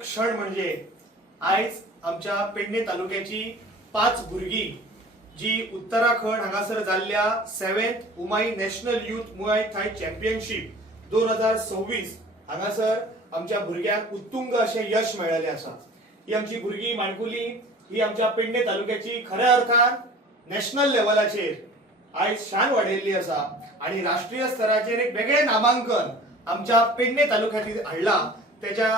क्षण म्हणजे आज आमच्या पेडणे तालुक्याची 5 भुरगी जी उत्तराखंड हांगासर जाल्ल्या 7th उमाई नॅशनल यूथ मुआय थाय चॅम्पियनशिप 2026 हांगासर आमच्या भुरग्यांक उत्तुंग असे यश मेळयले आसा। ही आमची भुरगी माणकुली ही आमच्या पेडणे तालुक्याची खऱ्या अर्थान नॅशनल लेवलाचेर आज शान वाडयल्ली आसा आणि राष्ट्रीय स्तराचेर एक वेगळे नामांकन आमच्या पेडणे तालुक्यात हाडला। त्याच्या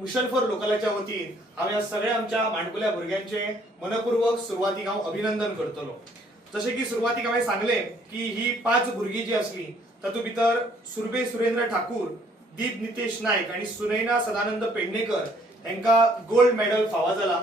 मिशन फॉर लोकलाच्या वतीन हांव ह्या सगळ्या आमच्या माणकुल्या भुरग्यांचे मनपूर्वक सुरवातीक हांव अभिनंदन करतलो। जशे की सुरवातीक हांवें सांगले की ही 5 भुरगीं जी असली तातूंत भितर सुरभे सुरेंद्र ठाकूर, दीप नितेश नायक आणि सुनैना सदानंद पेडणेकर हांकां गोल्ड मेडल फावो जाला।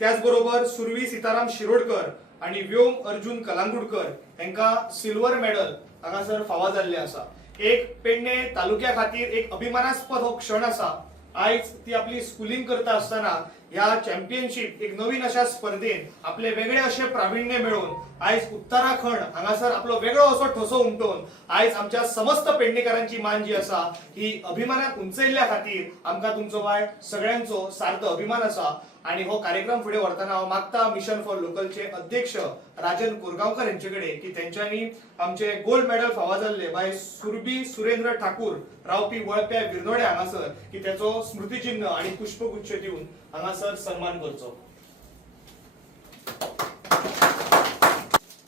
त्याच बरोबर सुरवी सीताराम शिरोडकर आणि व्योम अर्जुन कलांगुडकर हांकां सिल्वर मेडल हांगासर फावो जाल्ले आसा। एक पेडणे तालुक्या खातीर एक अभिमानास्पद हो क्षण आसा। आज ती आपली स्कुलिंग करता असताना ह्या चॅम्पियनशिप एक नवीन अशा स्पर्धेत आपले वेगळे असे प्रावीण्य मिळवून आज उत्तराखंड हांगासर आपलो वेगळो असो ठसो उमटोवन आज आमच्या समस्त पेडणेकरांची मान जी आसा ही अभिमानात उंचयल्ल्या खातीर आमकां तुमचो बाय सगळ्यांचो सार्थ अभिमान आसा। आणि हो कार्यक्रम फुडें व्हरतना हांव मागता मिशन फॉर लोकलचे अध्यक्ष राजन कोरगांवकर यांच्याकडे की त्यांच्यानी आमचे गोल्ड मेडल फावो जाल्ले बाय सुरभी सुरेंद्र ठाकूर रावपी वळप्या विर्नोडे हांगासर की त्याचो स्मृतिचिन्ह आणि पुष्पगुच्छ दिवन हांगासर सन्मान करचो।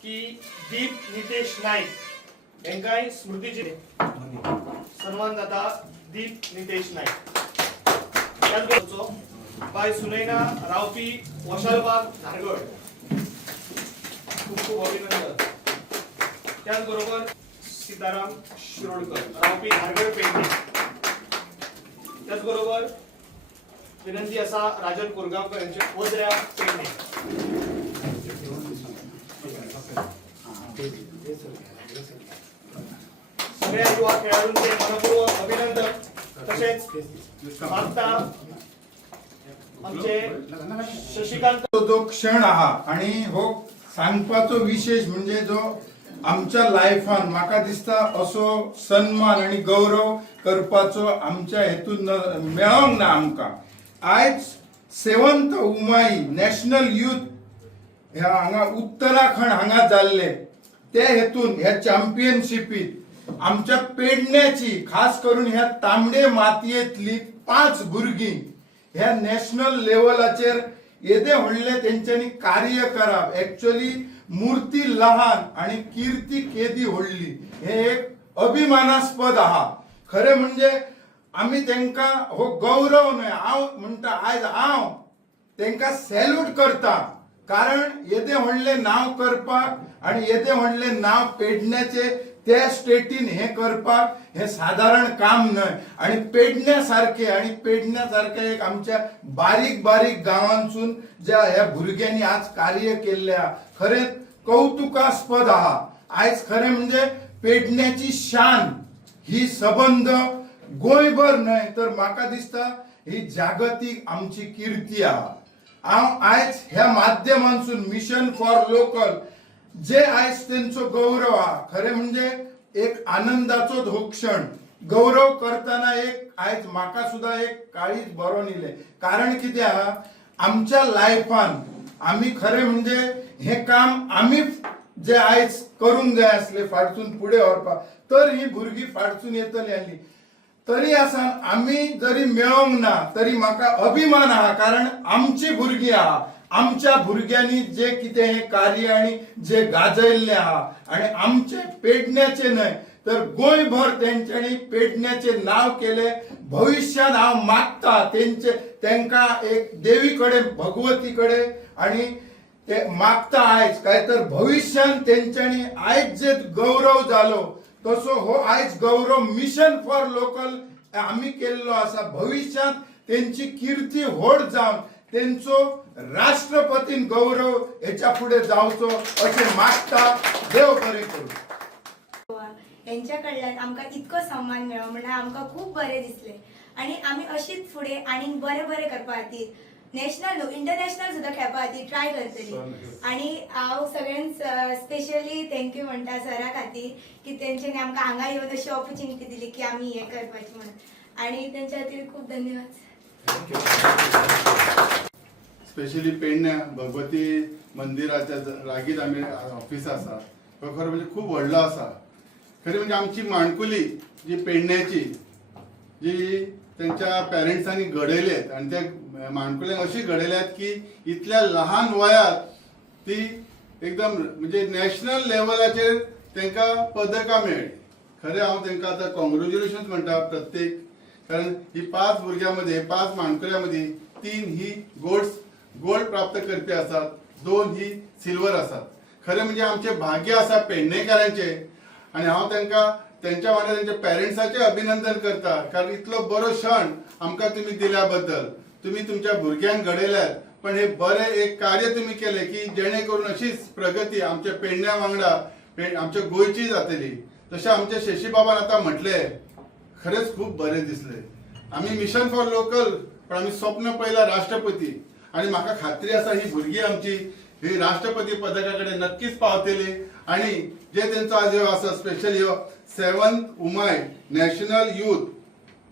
की दीप नितेश नायक हांकांय स्मृतिचिन्ह सन्मान जाता। दीप नितेश नायक त्याच करचो बाय सुनैना रावपी वशालबाग धारगड खूप खूप अभिनंदन। त्याचबरोबर सीताराम शिरोडकर रावपी धारगड पेडणे त्याचबरोबर विनंती असा राजन कोरगांवकर यांचे वजऱ्या पेडणे सगळ्या युवा खेळाडूंचे मनपूर्वक अभिनंदन। तसेच मागता आमचे शशिकांत जो क्षण आहा आणि हो सांगपाचो विशेष म्हणजे जो आमच्या लायफान म्हाका दिसता असो सन्मान आणि गौरव करपाचो आमच्या हेतून मेळोंक ना आमकां। आज 7th उमाई नॅशनल यूथ ह्या हांगा उत्तराखंड हांगा जाल्ले ते हेतून ह्या चॅम्पियनशिपीत आमच्या पेडण्याची खास करून ह्या तांबडे मातयेंतली 5 भुरगीं ह्या नॅशनल लेवलाचेर येदे व्हडले तेंच्यांनी कार्य करप एक्चुअली मूर्ती लहान आणि कीर्ती केदी व्हडली हे एक अभिमानास्पद आहा। खरे म्हणजे आम्ही तेंका हो गौरव न्हय हांव म्हणटा आज हांव तेंका सॅल्यूट करता कारण येदे व्हडले नाव करपाक आणि येदे व्हडले नाव पेडण्याचे त्या स्टेटीन हे करपाक हे साधारण काम न्हय। आणि पेडण्यासारख्या एक आमच्या बारीक बारीक गावांसून ज्या ह्या भुरग्यांनी आज कार्य केल्ल्या खरेंच कौतुकास्पद आहा। आज खरे म्हणजे पेडण्याची शान ही सबंद गोंयभर न्हय तर म्हाका दिसता ही जागतिक आमची कीर्ती आहा। हांव आज ह्या माध्यमांसून मिशन फॉर लोकल जे आज त्यांचो गौरव हा खरे म्हणजे एक आनंदाचो हो क्षण गौरव करताना एक आज म्हाका सुद्धा एक काळीज बरो निले कारण कितें आहा आमच्या लायफान आम्ही खरे म्हणजे हे काम आम्ही जे आज करूंक जाय आसले फाटसून पुढे व्हरपाक तर ही भुरगीं फाटसून येतली आली तरी आसा आम्ही जरी मेळोंक ना तरी म्हाका अभिमान आहा कारण आमची भुरगीं आहा। आमच्या भुरग्यांनी जे कितें हे कार्य आणि जे गाजयल्ले आहा आणि आमचे पेडण्याचे न्हय तर गोंयभर तेंच्यांनी पेडण्याचे नाव केले। भविष्यात हांव मागता तेंका एक देवी कडेन भगवती कडेन आणि ते मागता आयज काय तर भविष्यात तेंच्यांनी आयज जे गौरव जालो तसो हो आयज गौरव मिशन फॉर लोकल आम्ही केल्लो आसा। भविष्यात तेंची कीर्ती व्हड जावन तेंचो राष्ट्रपतीन गौरव हेच्या पुढे जावचो असे मागता देव बरें करूं। यांच्याकडल्यान आमकां इतको सन्मान मेळ्ळो म्हणल्यार आमकां खूब बरें दिसलें आणि आमी अशीच फुडें आनी बरें बरें करपा खातीर नॅशनल इंटरनॅशनल सुद्दां खेळपा खातीर ट्राय करतली। आणि हांव सगळ्यांक स्पेशली थँक्यू म्हणटा सरा खातीर की तेंच्यांनी आमकां हांगा येवन अशी ऑपॉर्च्युनिटी दिली की आमी हें करपाचें म्हणून आणि तेंच्या खातीर खूब धन्यवाद। स्पेशली पेडण्या भगवती मंदिराच्या लागींच आमी ऑफिस आसा तो खरो म्हणजे खूप व्हडलो आसा. खरी म्हणजे आमची माणकुली जी पेडण्याची जी त्यांच्या पेरेंट्सांनी घडयलेत आणि त्या माणकुल्यांक अशी घडयल्यात की इतल्या लहान वयात ती एकदम म्हणजे नॅशनल लेवलाचेर तांकां पदकां मेळ्ळी. खरें हांव तांकां आतां कॉंग्रॅच्युलेशन्स म्हणटा प्रत्येक, कारण ही 5 भुरग्यां 5 माणकुल्यां मदीं 3 ही गोल्ड प्राप्त करपी आसात, 2 ही सिल्वर आसात. खरें म्हणजे आमचे भाग्य आसा पेडणेकारांचे आणि हांव तांकां त्यांच्या वांगडा त्यांच्या पेरेंट्साचे अभिनंदन करता, कारण इतलो बरो क्षण आमकां तुमी दिल्या बद्दल. तुम्ही तुमच्या भुरग्यांक घडयल्यात, पण हे बरें एक कार्य तुम्ही केले की जेणे करून अशीच प्रगती आमच्या पेडण्या वांगडा आमच्या गोंयची जातली. तशें आमच्या शेशी बाबान आतां म्हटले, खरेंच खूप बरें दिसले. आम्ही मिशन फॉर लोकल पण आम्ही स्वप्न पळयला राष्ट्रपती, आणि म्हाका खात्री आसा ही भुरगीं आमची ही राष्ट्रपती पदकाकडे नक्कीच पावतली. आणि जे त्यांचो आज ह्यो आसा स्पेशली ह्यो 7th उमाय नॅशनल यूथ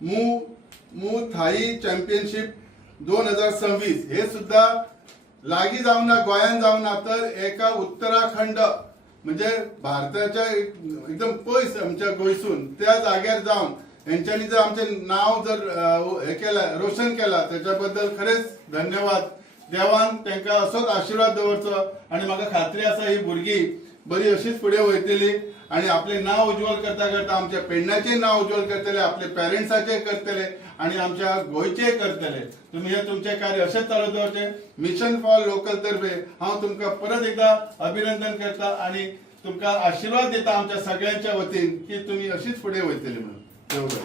मू थाई चॅम्पियनशीप 2026 हे सुद्धा लागीं जावं ना, गोंयान जावं ना, तर एका उत्तराखंड म्हणजे भारताच्या एकदम पयस आमच्या गोंयसून त्या जाग्यार जावन हेंच्यांनी जर आमचें नाव जर हे केला रोशन केला त्याच्याबद्दल खरेंच धन्यवाद. देवान तांकां असोच आशिर्वाद दवरचो आणि म्हाका खात्री आसा ही भुरगीं बरी अशीच फुडें वयतली आणि आपले नाव उज्वल करता करता आमच्या पेडण्याचें नाव उज्वल करतले, आपले पेरेंट्साचें करतले आणि आमच्या गोंयचें करतले. तुम्ही हे तुमचे कार्य अशेंच चालू दवरचे. मिशन फॉर लोकल तर्फे हांव तुमकां परत एकदा अभिनंदन करता आणि तुमकां आशिर्वाद दिता आमच्या सगळ्यांच्या वतीन की तुम्ही अशीच फुडें वयतली म्हणून. देव बरें.